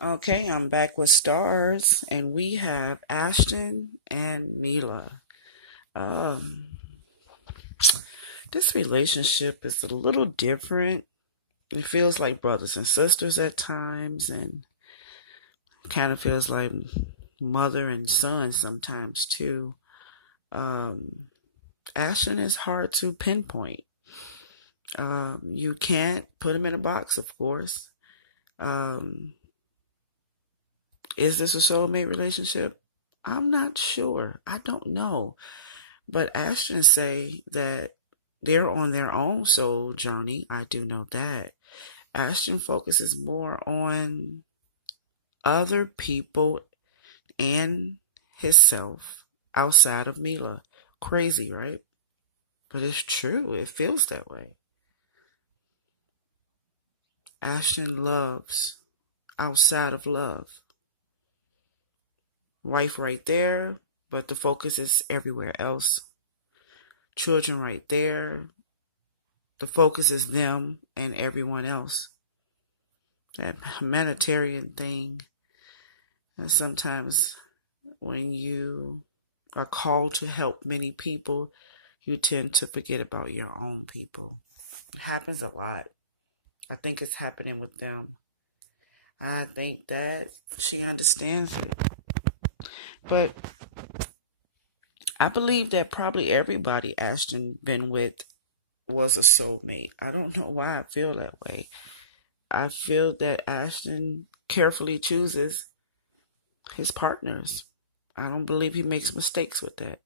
Okay, I'm back with stars, and we have Ashton and Mila. Um, this relationship is a little different. It feels like brothers and sisters at times, and kind of feels like mother and son sometimes too. Um, Ashton is hard to pinpoint. You can't put him in a box, of course. Um, is this a soulmate relationship? I'm not sure. I don't know. But Ashton say that they're on their own soul journey. I do know that. Ashton focuses more on other people and himself outside of Mila. Crazy, right? But it's true. It feels that way. Ashton loves outside of love. Wife right there, but the focus is everywhere else. Children right there. The focus is them and everyone else. That humanitarian thing. And sometimes when you are called to help many people, you tend to forget about your own people. It happens a lot. I think it's happening with them. I think that she understands it. But I believe that probably everybody Ashton been with was a soulmate. I don't know why I feel that way. I feel that Ashton carefully chooses his partners. I don't believe he makes mistakes with that.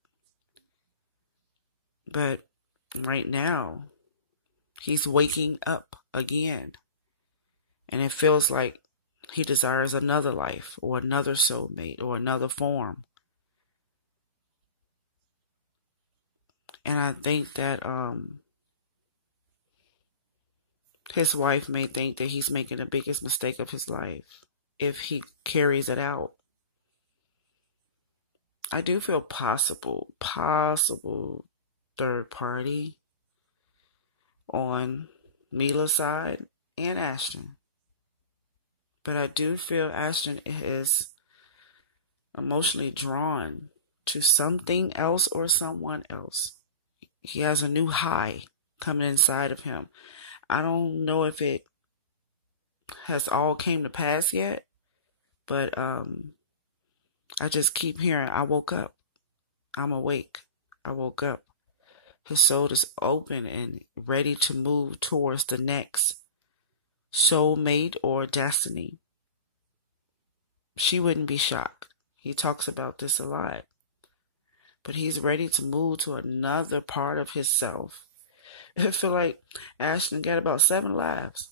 But right now, he's waking up again. And it feels like he desires another life or another soulmate or another form. And I think that his wife may think that he's making the biggest mistake of his life if he carries it out. I do feel possible third party on Mila's side and Ashton. But I do feel Ashton is emotionally drawn to something else or someone else. He has a new high coming inside of him. I don't know if it has all came to pass yet, but I just keep hearing, I woke up. I'm awake. I woke up. His soul is open and ready to move towards the next soulmate or destiny. She wouldn't be shocked. He talks about this a lot. But he's ready to move to another part of himself. I feel like Ashton got about 7 lives.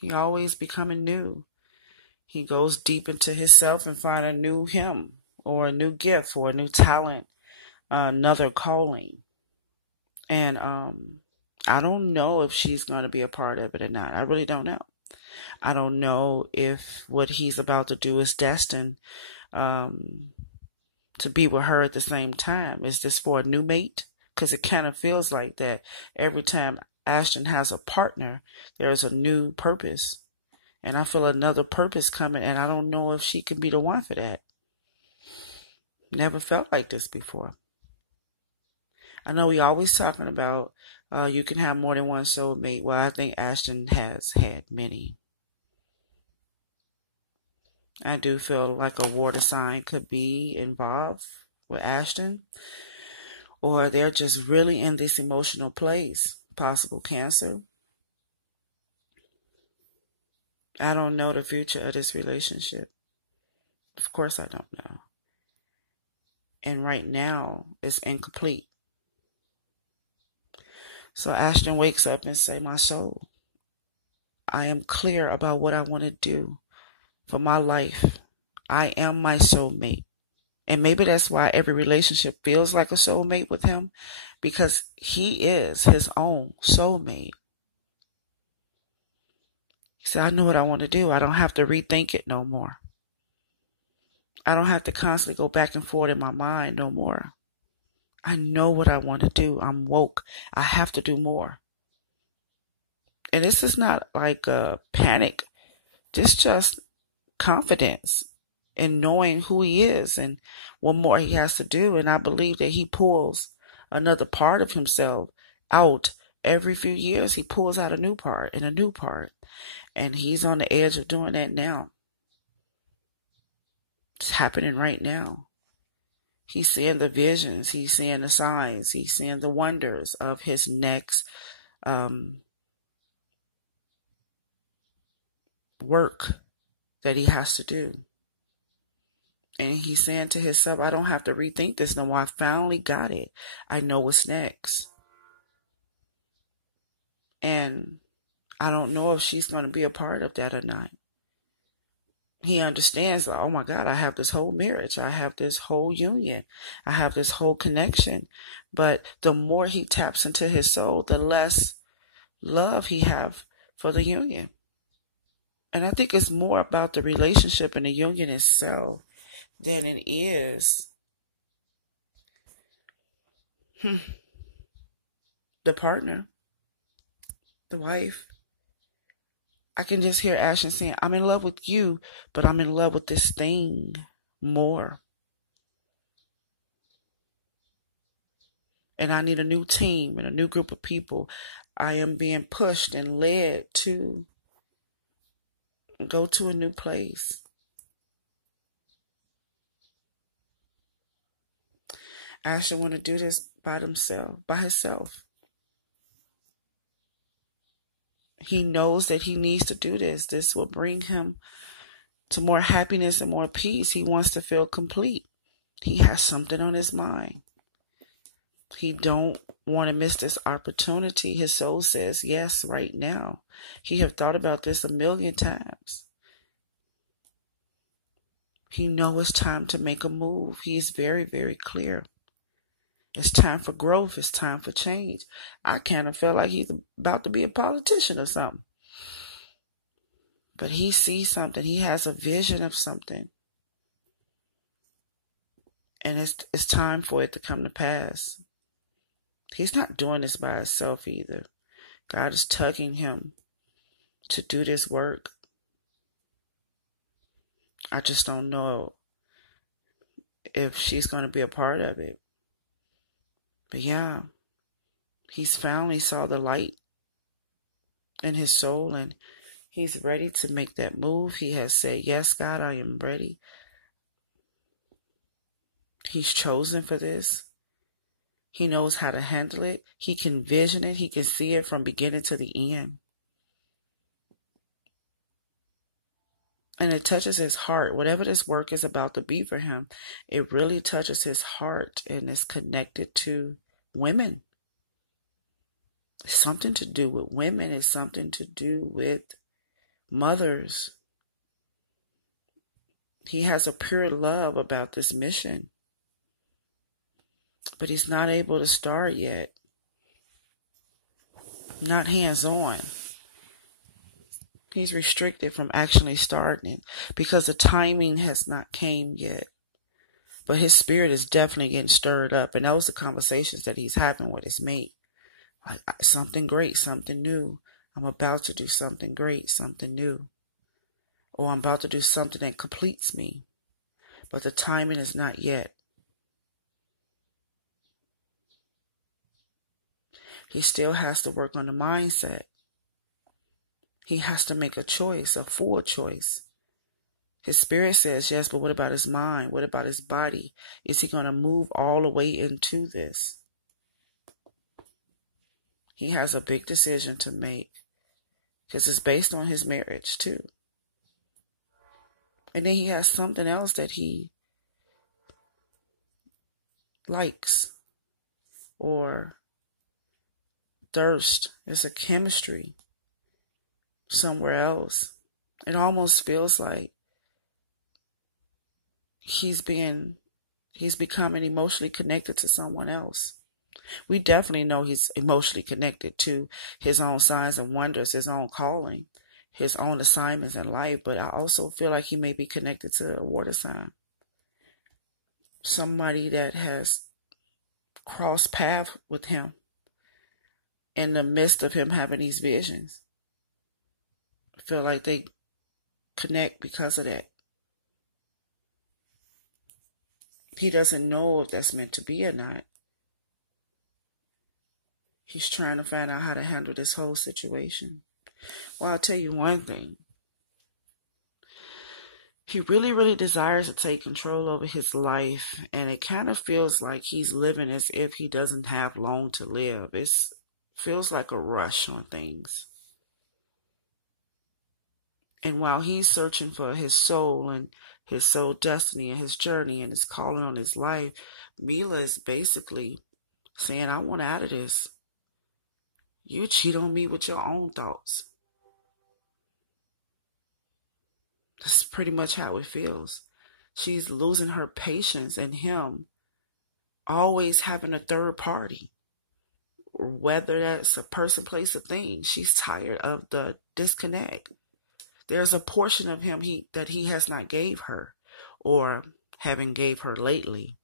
He always becoming new. He goes deep into himself and find a new him or a new gift or a new talent, another calling. And I don't know if she's going to be a part of it or not. I really don't know. I don't know if what he's about to do is destined um, to be with her at the same time. Is this for a new mate? Because it kind of feels like that every time Ashton has a partner, there's a new purpose. And I feel another purpose coming, and I don't know if she can be the one for that. Never felt like this before. I know we always talking about you can have more than one soulmate. Well, I think Ashton has had many. I do feel like a water sign could be involved with Ashton, or they're just really in this emotional place. Possible Cancer. I don't know the future of this relationship. Of course, I don't know. And right now, it's incomplete. So Ashton wakes up and say, my soul, I am clear about what I want to do for my life. I am my soulmate. And maybe that's why every relationship feels like a soulmate with him, because he is his own soulmate. He said, I know what I want to do. I don't have to rethink it no more. I don't have to constantly go back and forth in my mind no more. I know what I want to do. I'm woke. I have to do more. And this is not like a panic just confidence in knowing who he is and what more he has to do. And I believe that he pulls another part of himself out every few years. He pulls out a new part and a new part. And he's on the edge of doing that now. It's happening right now. He's seeing the visions. He's seeing the signs. He's seeing the wonders of his next work that he has to do. And he's saying to himself, I don't have to rethink this no more. I finally got it. I know what's next. And I don't know if she's going to be a part of that or not. He understands, like, oh my God, I have this whole marriage. I have this whole union. I have this whole connection. But the more he taps into his soul, the less love he have for the union. And I think it's more about the relationship and the union itself than it is the partner, the wife. I can just hear Ashton saying, I'm in love with you, but I'm in love with this thing more. And I need a new team and a new group of people. I am being pushed and led to go to a new place. Ashton want to do this by himself. He knows that he needs to do this. This will bring him to more happiness and more peace. He wants to feel complete. He has something on his mind. He don't want to miss this opportunity. His soul says yes right now. He have thought about this 1,000,000 times. He knows it's time to make a move. He is very, very clear. It's time for growth. It's time for change. I kind of feel like he's about to be a politician or something. But he sees something. He has a vision of something. And it's time for it to come to pass. He's not doing this by himself either. God is tugging him to do this work. I just don't know if she's going to be a part of it. But yeah, he's finally saw the light in his soul and he's ready to make that move. He has said, yes, God, I am ready. He's chosen for this. He knows how to handle it. He can vision it. He can see it from beginning to the end. And it touches his heart. Whatever this work is about to be for him, it really touches his heart and is connected to women. It's something to do with women. It's something to do with mothers. He has a pure love about this mission. But he's not able to start yet. Not hands-on. He's restricted from actually starting it because the timing has not came yet. But his spirit is definitely getting stirred up. And those are conversations that he's having with his mate. Like, something great, something new. I'm about to do something great, something new. Or I'm about to do something that completes me. But the timing is not yet. He still has to work on the mindset. He has to make a choice, a full choice. His spirit says yes, but what about his mind? What about his body? Is he going to move all the way into this? He has a big decision to make because it's based on his marriage too. And then he has something else that he likes or thirst. There's a chemistry somewhere else. It almost feels like he's becoming emotionally connected to someone else. We definitely know he's emotionally connected to his own signs and wonders, his own calling, his own assignments in life. But I also feel like he may be connected to a water sign. Somebody that has crossed paths with him in the midst of him having these visions. I feel like they connect because of that. He doesn't know if that's meant to be or not. He's trying to find out how to handle this whole situation. Well, I'll tell you one thing. He really, really desires to take control over his life, and it kind of feels like he's living as if he doesn't have long to live. It feels like a rush on things. And while he's searching for his soul and his soul destiny and his journey and his calling on his life, Mila is basically saying, I want out of this. You cheat on me with your own thoughts. That's pretty much how it feels. She's losing her patience and him always having a third party. Whether that's a person, place, or thing, she's tired of the disconnect. There's a portion of him that he has not gave her or haven't gave her lately.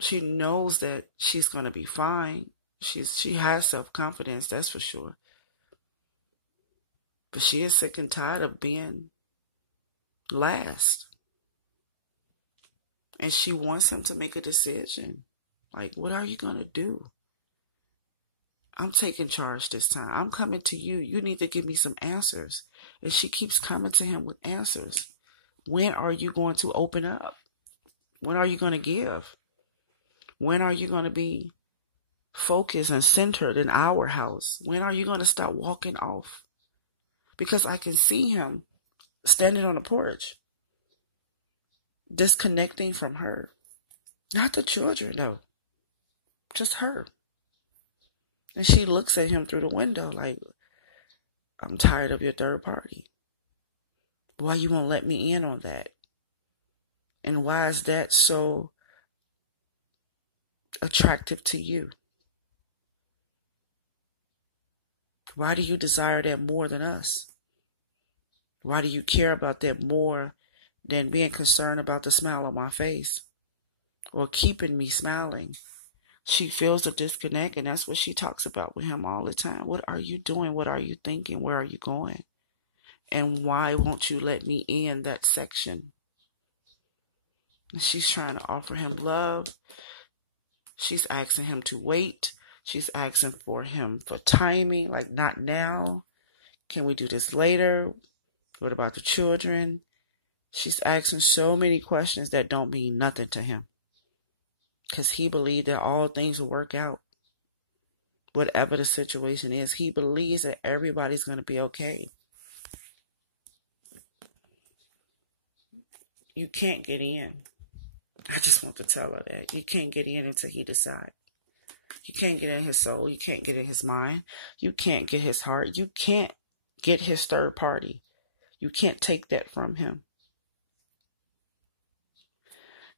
She knows that she's going to be fine. She has self-confidence, that's for sure. But she is sick and tired of being last. And she wants him to make a decision. Like, what are you going to do? I'm taking charge this time. I'm coming to you. You need to give me some answers. And she keeps coming to him with answers. When are you going to open up? When are you going to give? When are you going to be focused and centered in our house? When are you going to stop walking off? Because I can see him standing on the porch, disconnecting from her. Not the children, no. Just her. And she looks at him through the window like, I'm tired of your third party. Why you won't let me in on that? And why is that so attractive to you? Why do you desire that more than us? Why do you care about that more than being concerned about the smile on my face or keeping me smiling? She feels the disconnect, and that's what she talks about with him all the time. What are you doing? What are you thinking? Where are you going? And why won't you let me in that section? She's trying to offer him love. She's asking him to wait. She's asking for him for timing, like not now. Can we do this later? What about the children? She's asking so many questions that don't mean nothing to him. Because he believed that all things will work out. Whatever the situation is, he believes that everybody's going to be okay. You can't get in. I just want to tell her that. You can't get in until he decides. You can't get in his soul. You can't get in his mind. You can't get his heart. You can't get his third party. You can't take that from him.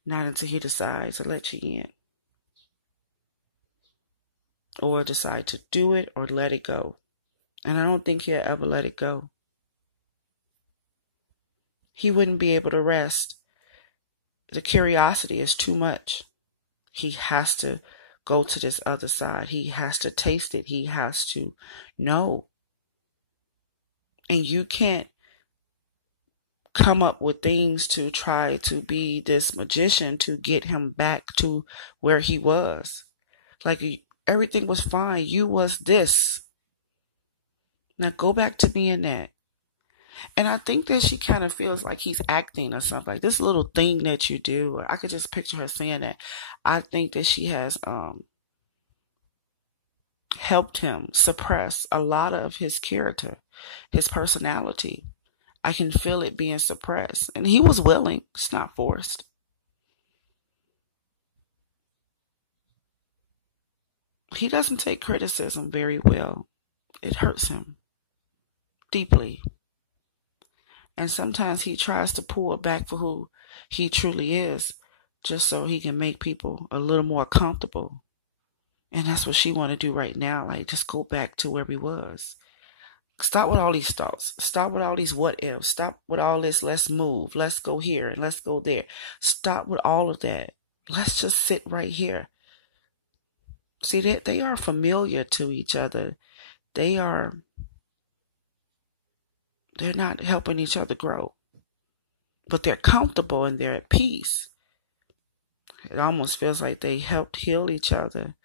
Not until he decides to let you in. Or decide to do it or let it go. And I don't think he'll ever let it go. He wouldn't be able to rest. The curiosity is too much. He has to go to this other side. He has to taste it. He has to know. And you can't come up with things to try to be this magician to get him back to where he was. Like everything was fine. You was this. Now go back to being that. And I think that she kind of feels like he's acting or something. Like this little thing that you do. I could just picture her saying that. I think that she has helped him suppress a lot of his character, his personality. I can feel it being suppressed. And he was willing. It's not forced. He doesn't take criticism very well. It hurts him deeply. And sometimes he tries to pull it back for who he truly is, just so he can make people a little more comfortable. And that's what she want to do right now. Like, just go back to where we was. Stop with all these thoughts. Stop with all these what ifs. Stop with all this, let's move. Let's go here and let's go there. Stop with all of that. Let's just sit right here. See, they are familiar to each other. They are They're not helping each other grow. But they're comfortable and they're at peace. It almost feels like they helped heal each other.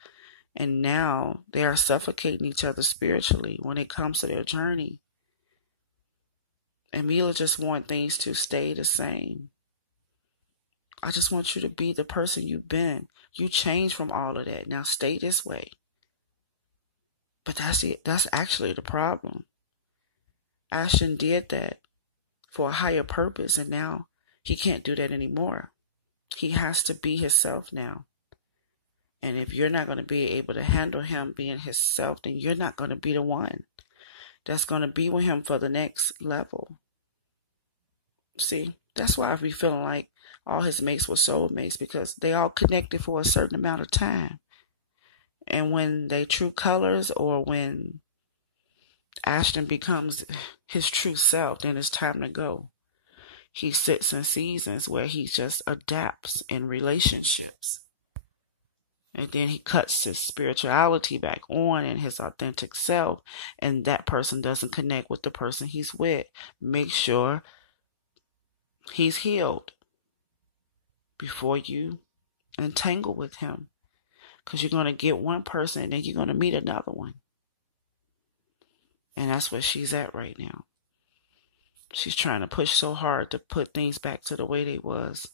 And now they are suffocating each other spiritually when it comes to their journey. And Mila just wants things to stay the same. I just want you to be the person you've been. You changed from all of that. Now stay this way. But that's actually the problem. Ashton did that for a higher purpose, and now he can't do that anymore. He has to be himself now. And if you're not going to be able to handle him being himself, then you're not going to be the one that's going to be with him for the next level. See, that's why I be feeling like all his mates were soulmates, because they all connected for a certain amount of time. And when they true colors, or when Ashton becomes his true self, then it's time to go. He sits in seasons where he just adapts in relationships. And then he cuts his spirituality back on and his authentic self, and that person doesn't connect with the person he's with. Make sure he's healed before you entangle with him, because you're going to get one person and then you're going to meet another one. And that's where she's at right now. She's trying to push so hard to put things back to the way they was,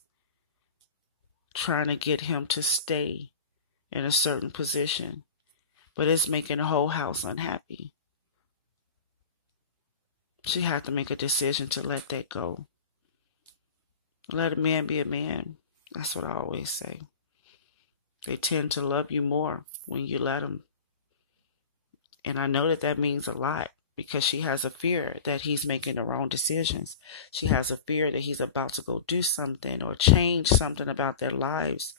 trying to get him to stay in a certain position, but it's making the whole house unhappy. She had to make a decision to let that go. Let a man be a man. That's what I always say. They tend to love you more when you let them. And I know that means a lot, because she has a fear that he's making the wrong decisions. She has a fear that he's about to go do something or change something about their lives,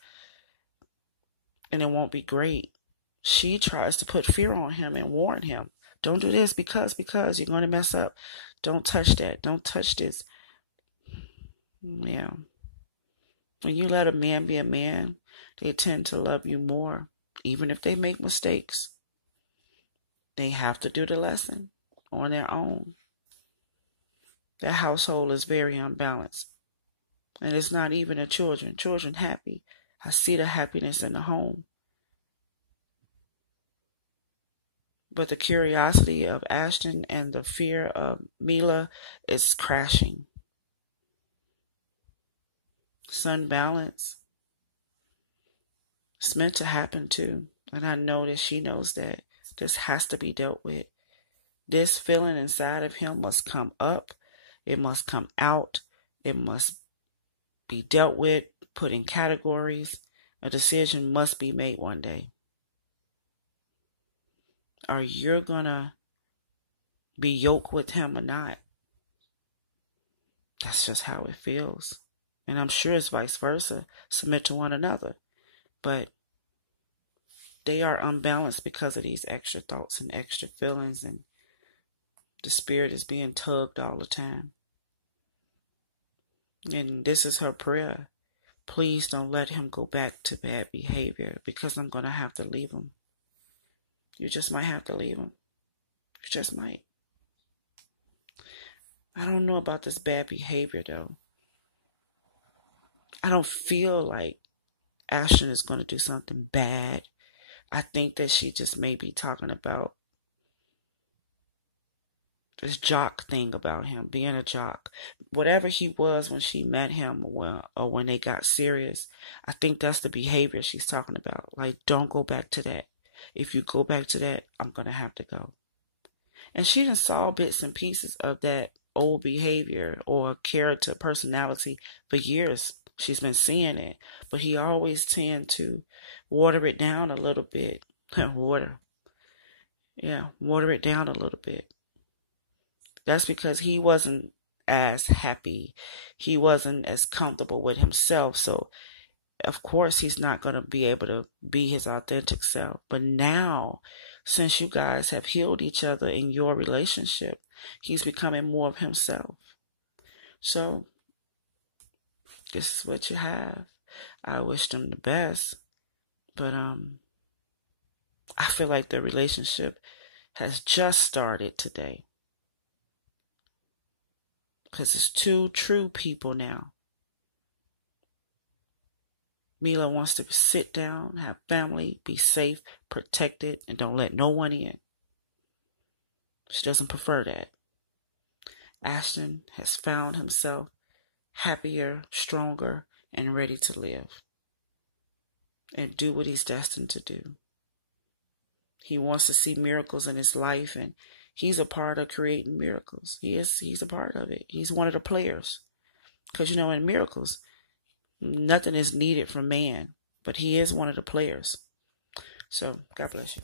and it won't be great. She tries to put fear on him and warn him. Don't do this because you're going to mess up. Don't touch that. Don't touch this. Yeah. When you let a man be a man, they tend to love you more, even if they make mistakes. They have to do the lesson on their own. Their household is very unbalanced. And it's not even the children. Children happy. I see the happiness in the home. But the curiosity of Ashton and the fear of Mila is crashing. Sun balance. It's meant to happen too. And I know that she knows that this has to be dealt with. This feeling inside of him must come up. It must come out. It must be dealt with, put in categories. A decision must be made one day. Are you going to be yoked with him or not? That's just how it feels. And I'm sure it's vice versa. Submit to one another. But they are unbalanced because of these extra thoughts and extra feelings, and the spirit is being tugged all the time. And this is her prayer. Please don't let him go back to bad behavior, because I'm going to have to leave him. You just might have to leave him. You just might. I don't know about this bad behavior though. I don't feel like Ashton is going to do something bad. I think that she just may be talking about this jock thing about him, being a jock. Whatever he was when she met him, or when they got serious, I think that's the behavior she's talking about. Like, don't go back to that. If you go back to that, I'm going to have to go. And she done saw bits and pieces of that old behavior or character, personality for years. She's been seeing it. But he always tend to water it down a little bit. Water it down a little bit. That's because he wasn't as happy. He wasn't as comfortable with himself. So, of course, he's not going to be able to be his authentic self. But now, since you guys have healed each other in your relationship, he's becoming more of himself. So, this is what you have. I wish them the best. But I feel like the relationship has just started today. because it's two true people now. Mila wants to sit down, have family, be safe, protected, and don't let no one in. She doesn't prefer that. Ashton has found himself happier, stronger, and ready to live and do what he's destined to do. He wants to see miracles in his life, and he's a part of creating miracles. He's a part of it. He's one of the players. Because, in miracles, nothing is needed from man, but he is one of the players. So, God bless you.